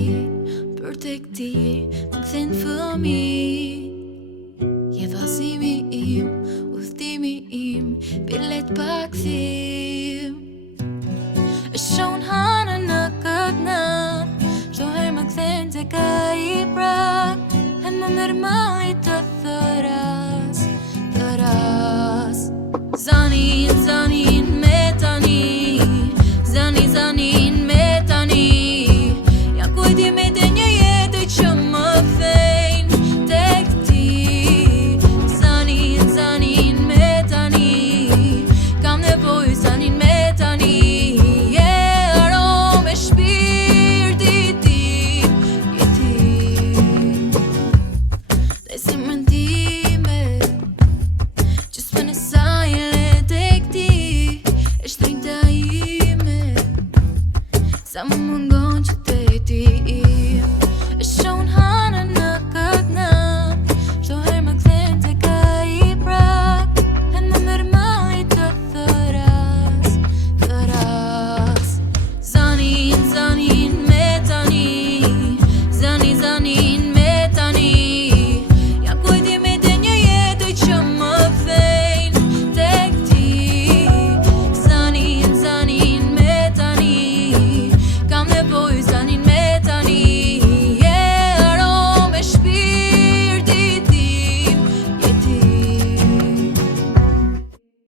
ti, për tek ti, më kthen fëmijë. Je vazhdimi im, udhtimi im, bilet pa kthim. E shohun hanën në këtë natë, çdo herë më kthen tek ai prap, e më merr malli të